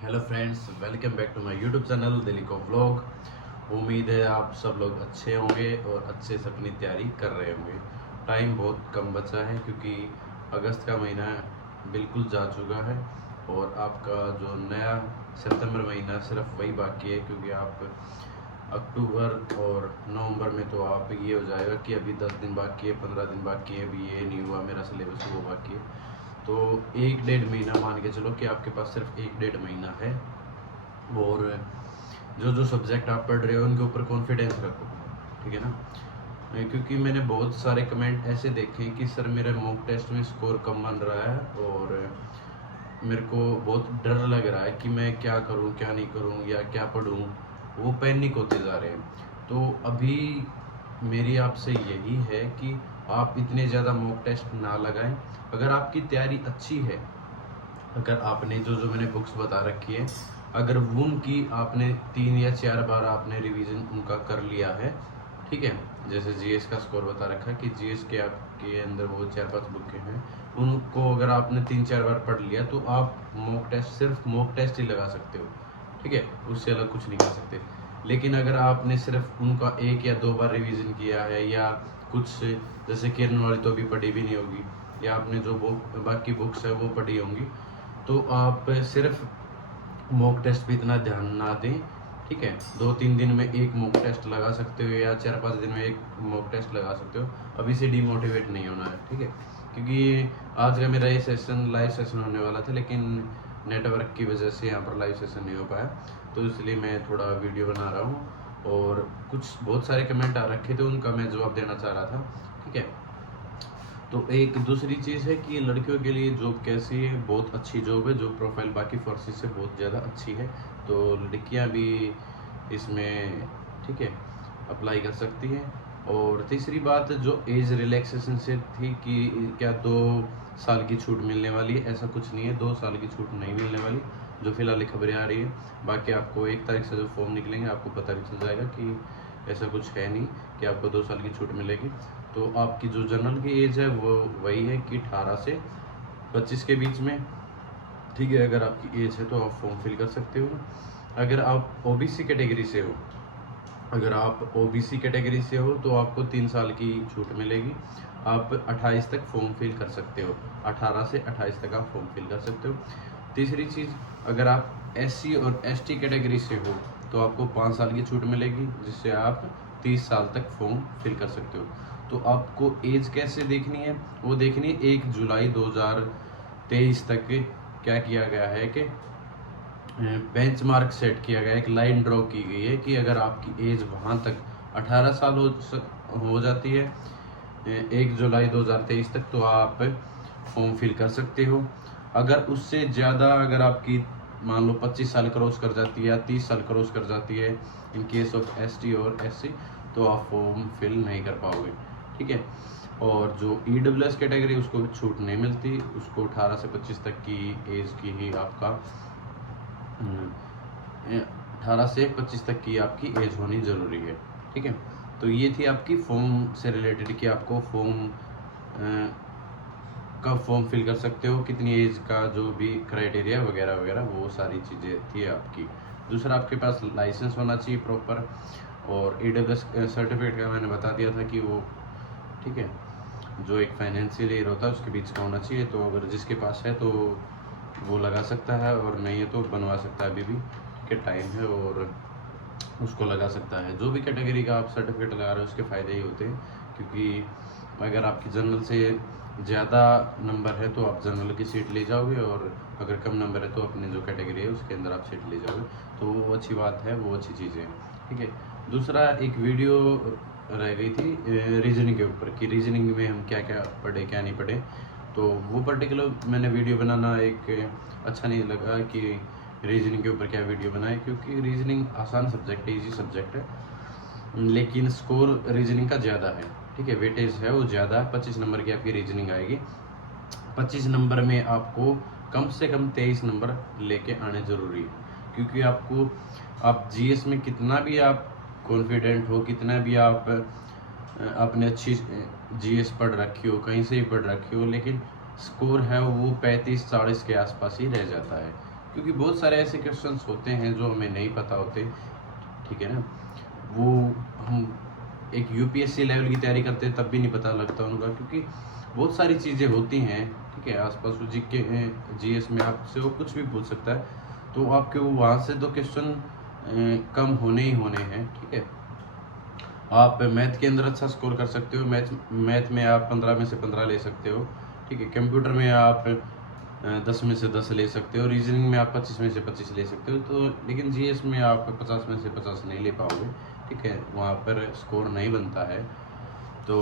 Hello friends, welcome back to my YouTube channel Delhi को vlog. उम्मीद है आप सब लोग अच्छे होंगे और अच्छे से अपनी तैयारी कर रहे होंगे। टाइम बहुत कम बचा है क्योंकि अगस्त का महीना बिल्कुल जा चुका है और आपका जो नया सितंबर महीना सिर्फ वही बाकी है, क्योंकि आप अक्टूबर और नवंबर में तो आप ये हो जाएगा कि अभी 10 दिन बाकी है, 15 दिन बाकी है, अभी ये नहीं हुआ मेरा सिलेबस, वो बाकी है। तो 1 डेढ़ महीना मान के चलो कि आपके पास सिर्फ 1 डेढ़ महीना है। और जो जो सब्जेक्ट आप पढ़ रहे हो उनके ऊपर कॉन्फिडेंस रखो, ठीक है ना। क्योंकि मैंने बहुत सारे कमेंट ऐसे देखे कि सर मेरे मॉक टेस्ट में स्कोर कम बन रहा है और मेरे को बहुत डर लग रहा है कि मैं क्या करूं क्या नहीं करूं या क्या पढूं, वो पैनिक होते जा रहे हैं। तो अभी मेरी आपसे यही है कि आप इतने ज़्यादा मॉक टेस्ट ना लगाएं। अगर आपकी तैयारी अच्छी है, अगर आपने जो जो मैंने बुक्स बता रखी है, अगर उनकी आपने 3 या 4 बार आपने रिवीजन उनका कर लिया है, ठीक है। जैसे जीएस का स्कोर बता रखा है कि जीएस के आपके अंदर वो 4-5 बुकें हैं, उनको अगर आपने 3-4 बार पढ़ लिया तो आप मॉक टेस्ट, सिर्फ मॉक टेस्ट ही लगा सकते हो, ठीक है। उससे अलग कुछ नहीं कर सकते। लेकिन अगर आपने सिर्फ उनका 1 या 2 बार रिवीजन किया है या कुछ, जैसे किरण वाली तो अभी पढ़ी भी नहीं होगी, या आपने जो बुक बाकी बुक्स है वो पढ़ी होंगी, तो आप सिर्फ मॉक टेस्ट पे इतना ध्यान ना दें, ठीक है। 2-3 दिन में एक मॉक टेस्ट लगा सकते हो या 4-5 दिन में एक मॉक टेस्ट लगा सकते हो। अभी से डिमोटिवेट नहीं होना है, ठीक है। क्योंकि आज का मेरा ये सेशन लाइव सेशन होने वाला था, लेकिन नेटवर्क की वजह से यहाँ पर लाइव सेशन नहीं हो पाया, तो इसलिए मैं थोड़ा वीडियो बना रहा हूँ। और कुछ बहुत सारे कमेंट आ रखे थे, उनका मैं जवाब देना चाह रहा था, ठीक है। तो एक दूसरी चीज़ है कि लड़कियों के लिए जॉब कैसी है, बहुत अच्छी जॉब है, जो प्रोफाइल बाकी फोर्सेस से बहुत ज़्यादा अच्छी है, तो लड़कियां भी इसमें, ठीक है, अप्लाई कर सकती हैं। और तीसरी बात जो एज रिलैक्सेशन से थी कि क्या 2 साल की छूट मिलने वाली है, ऐसा कुछ नहीं है, 2 साल की छूट नहीं मिलने वाली, जो फिलहाल खबरें आ रही है। बाकी आपको 1 तारीख से जो फॉर्म निकलेंगे आपको पता भी चल जाएगा कि ऐसा कुछ है नहीं कि आपको 2 साल की छूट मिलेगी। तो आपकी जो जनरल की एज है वो वही है कि 18 से 25 के बीच में, ठीक है। अगर आपकी एज है तो आप फॉर्म फिल कर सकते हो। अगर आप ओबीसी कैटेगरी से हो, अगर आप ओबीसी कैटेगरी से हो तो आपको 3 साल की छूट मिलेगी। आप 28 तक फॉर्म फिल कर सकते हो, 18 से 28 तक आप फॉर्म फिल कर सकते हो। तीसरी चीज़, अगर आप एससी और एसटी कैटेगरी से हो तो आपको 5 साल की छूट मिलेगी, जिससे आप 30 साल तक फॉर्म फिल कर सकते हो। तो आपको एज कैसे देखनी है, वो देखनी है 1 जुलाई 2023 तक क्या किया गया है कि बेंचमार्क सेट किया गया है, एक लाइन ड्रॉ की गई है कि अगर आपकी एज वहाँ तक 18 साल हो जाती है 1 जुलाई 2023 तक, तो आप फॉर्म फिल कर सकते हो। अगर उससे ज़्यादा, अगर आपकी मान लो 25 साल क्रॉस कर जाती है या 30 साल क्रॉस कर जाती है इन केस ऑफ एसटी और एससी, तो आप फॉर्म फिल नहीं कर पाओगे, ठीक है। और जो ईडब्ल्यूएस कैटेगरी, उसको छूट नहीं मिलती, उसको 18 से 25 तक की एज की ही आपका 18 से 25 तक की आपकी एज होनी ज़रूरी है, ठीक है। तो ये थी आपकी फॉर्म से रिलेटेड कि आपको फॉर्म कब फॉर्म फिल कर सकते हो, कितनी एज का जो भी क्राइटेरिया वगैरह वगैरह, वो सारी चीज़ें थी आपकी। दूसरा, आपके पास लाइसेंस होना चाहिए प्रॉपर, और ईडब्ल्यूएस सर्टिफिकेट का मैंने बता दिया था कि वो, ठीक है, जो एक फाइनेंशियल ईयर होता है उसके बीच का होना चाहिए। तो अगर जिसके पास है तो वो लगा सकता है, और नहीं है तो बनवा सकता है, अभी भी ठीक है, टाइम है, और उसको लगा सकता है। जो भी कैटेगरी का आप सर्टिफिकेट लगा रहे हो उसके फ़ायदे ही होते हैं, क्योंकि अगर आपकी जनरल से ज़्यादा नंबर है तो आप जनरल की सीट ले जाओगे, और अगर कम नंबर है तो अपनी जो कैटेगरी है उसके अंदर आप सीट ले जाओगे, तो वो अच्छी बात है, वो अच्छी चीज़ें हैं, ठीक है। दूसरा, एक वीडियो रह गई थी रीजनिंग के ऊपर कि रीजनिंग में हम क्या क्या पढ़े क्या नहीं पढ़े, तो वो पर्टिकुलर मैंने वीडियो बनाना एक अच्छा नहीं लगा कि रीजनिंग के ऊपर क्या वीडियो बनाए, क्योंकि रीजनिंग आसान सब्जेक्ट है, इजी सब्जेक्ट है, लेकिन स्कोर रीजनिंग का ज़्यादा है, ठीक है, वेटेज है वो ज़्यादा है। 25 नंबर की आपकी रीजनिंग आएगी। 25 नंबर में आपको कम से कम 23 नंबर लेके आने ज़रूरी है, क्योंकि आपको, आप जीएस में कितना भी आप कॉन्फिडेंट हो, कितना भी आप आपने अच्छी जीएस पढ़ रखी हो, कहीं से भी पढ़ रखी हो, लेकिन स्कोर है वो 35-40 के आसपास ही रह जाता है, क्योंकि बहुत सारे ऐसे क्वेश्चंस होते हैं जो हमें नहीं पता होते, ठीक है ना। वो हम एक यूपीएससी लेवल की तैयारी करते हैं तब भी नहीं पता लगता उनका, क्योंकि बहुत सारी चीज़ें होती हैं, ठीक है। आसपास जीके जीएस में आपसे वो कुछ भी पूछ सकता है, तो आपके वो वहाँ से 2 क्वेश्चन कम होने ही होने हैं, ठीक है। आप मैथ के अंदर अच्छा स्कोर कर सकते हो, मैथ में आप 15 में से 15 ले सकते हो, ठीक है। कंप्यूटर में आप 10 में से 10 ले सकते हो, रीजनिंग में आप 25 में से 25 ले सकते हो, तो लेकिन जीएस में आप 50 में से 50 नहीं ले पाओगे, ठीक है। वहाँ पर स्कोर नहीं बनता है। तो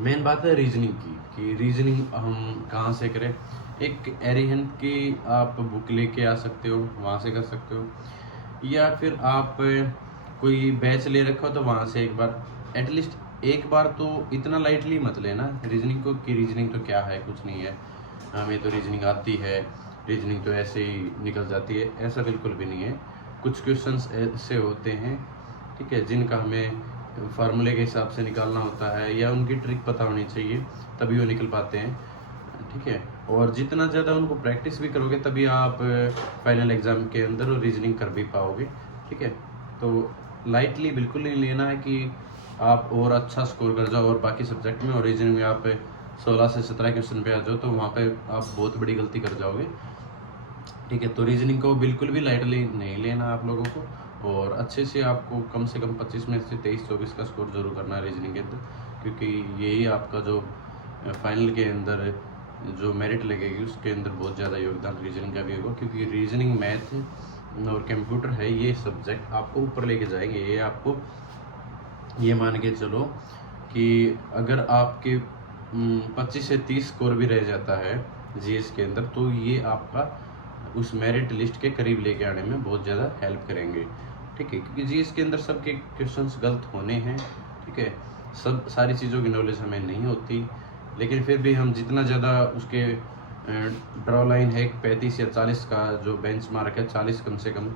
मेन बात है रीजनिंग की, कि रीजनिंग हम कहाँ से करें। एक एरिहंट की आप बुक लेके आ सकते हो, वहाँ से कर सकते हो, या फिर आप कोई बैच ले रखा हो तो वहाँ से एक बार एटलीस्ट एक बार तो इतना लाइटली मत लेना रीजनिंग को, कि रीजनिंग तो क्या है, कुछ नहीं है, हमें तो रीजनिंग आती है, रीजनिंग तो ऐसे ही निकल जाती है, ऐसा बिल्कुल भी नहीं है। कुछ क्वेश्चंस ऐसे होते हैं, ठीक है, जिनका हमें फार्मूले के हिसाब से निकालना होता है, या उनकी ट्रिक पता होनी चाहिए, तभी वो निकल पाते हैं, ठीक है। और जितना ज़्यादा उनको प्रैक्टिस भी करोगे तभी आप फाइनल एग्ज़ाम के अंदर रीजनिंग कर भी पाओगे, ठीक है। तो लाइटली बिल्कुल नहीं लेना है कि आप और अच्छा स्कोर कर जाओ और बाकी सब्जेक्ट में और रीजनिंग में आप 16 से 17 क्वेश्चन पे आ जाओ, तो वहाँ पे आप बहुत बड़ी गलती कर जाओगे, ठीक है। तो रीजनिंग को बिल्कुल भी लाइटली नहीं लेना आप लोगों को, और अच्छे से आपको कम से कम 25 में से 23-24 का स्कोर जरूर करना है रीजनिंग के अंदर, क्योंकि यही आपका जो फाइनल के अंदर जो मेरिट लगेगी उसके अंदर बहुत ज़्यादा योगदान रीजनिंग का भी होगा, क्योंकि रीजनिंग, मैथ और कंप्यूटर है, ये सब्जेक्ट आपको ऊपर लेके जाएंगे। ये आपको ये मान के चलो कि अगर आपके 25 से 30 स्कोर भी रह जाता है जीएस के अंदर, तो ये आपका उस मेरिट लिस्ट के करीब लेके आने में बहुत ज़्यादा हेल्प करेंगे, ठीक है। क्योंकि जीएस के अंदर सबके क्वेश्चंस गलत होने हैं, ठीक है। सब सारी चीज़ों की नॉलेज हमें नहीं होती, लेकिन फिर भी हम जितना ज़्यादा उसके ड्रॉ लाइन है 35 या 40 का जो बेंच मार्क है, 40 कम से कम,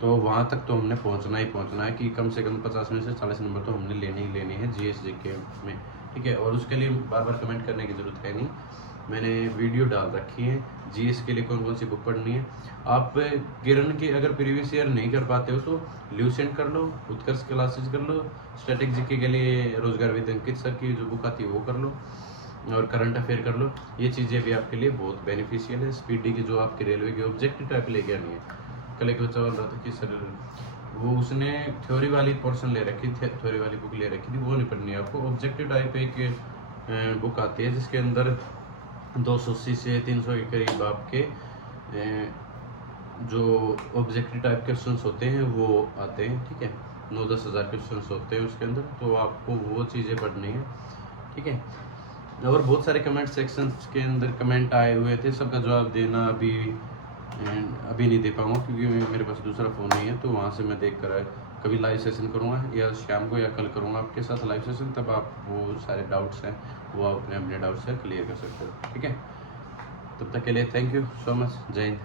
तो वहाँ तक तो हमने पहुँचना ही पहुँचना है, कि कम से कम 50 में से 40 नंबर तो हमने लेने ही लेने हैं जीएस जीके में, ठीक है। और उसके लिए बार बार कमेंट करने की ज़रूरत है नहीं, मैंने वीडियो डाल रखी है जीएस के लिए कौन कौन सी बुक पढ़नी है। आप किरण की अगर प्रीवियस ईयर नहीं कर पाते हो तो ल्यूसेंट कर लो, उत्कर्ष क्लासेज कर लो, स्टैटिक जीके के लिए रोजगार विद अंकित सर की जो बुक आती है वो कर लो, और करंट अफेयर कर लो। ये चीज़ें भी आपके लिए बहुत बेनिफिशियल है। स्पीडी की जो आपकी रेलवे की ऑब्जेक्टिव टाइप लेके आनी है, कल एक बच्चा बोल रहा था कि सर वो उसने थ्योरी वाली पोर्शन ले रखी थी, थ्योरी वाली बुक ले रखी थी, वो नहीं पढ़नी है आपको। ऑब्जेक्टिव टाइप एक बुक आती है जिसके अंदर 280 से 300 के करीब आपके जो ऑब्जेक्टिव टाइप क्वेश्चंस होते हैं वो आते हैं, ठीक है। 9-10 हज़ार क्वेश्चंस होते हैं उसके अंदर, तो आपको वो चीज़ें पढ़नी है, ठीक है। और बहुत सारे कमेंट सेक्शंस के अंदर कमेंट आए हुए थे, सबका जवाब देना अभी नहीं दे पाऊँगा, क्योंकि मेरे पास दूसरा फ़ोन नहीं है, तो वहाँ से मैं देख कर कभी लाइव सेशन करूँगा, या शाम को या कल करूँगा आपके साथ लाइव सेशन, तब आप वो सारे डाउट्स हैं वो आप अपने डाउट्स है क्लियर कर सकते हो, ठीक है। तब तक के लिए थैंक यू सो मच, जय हिंद।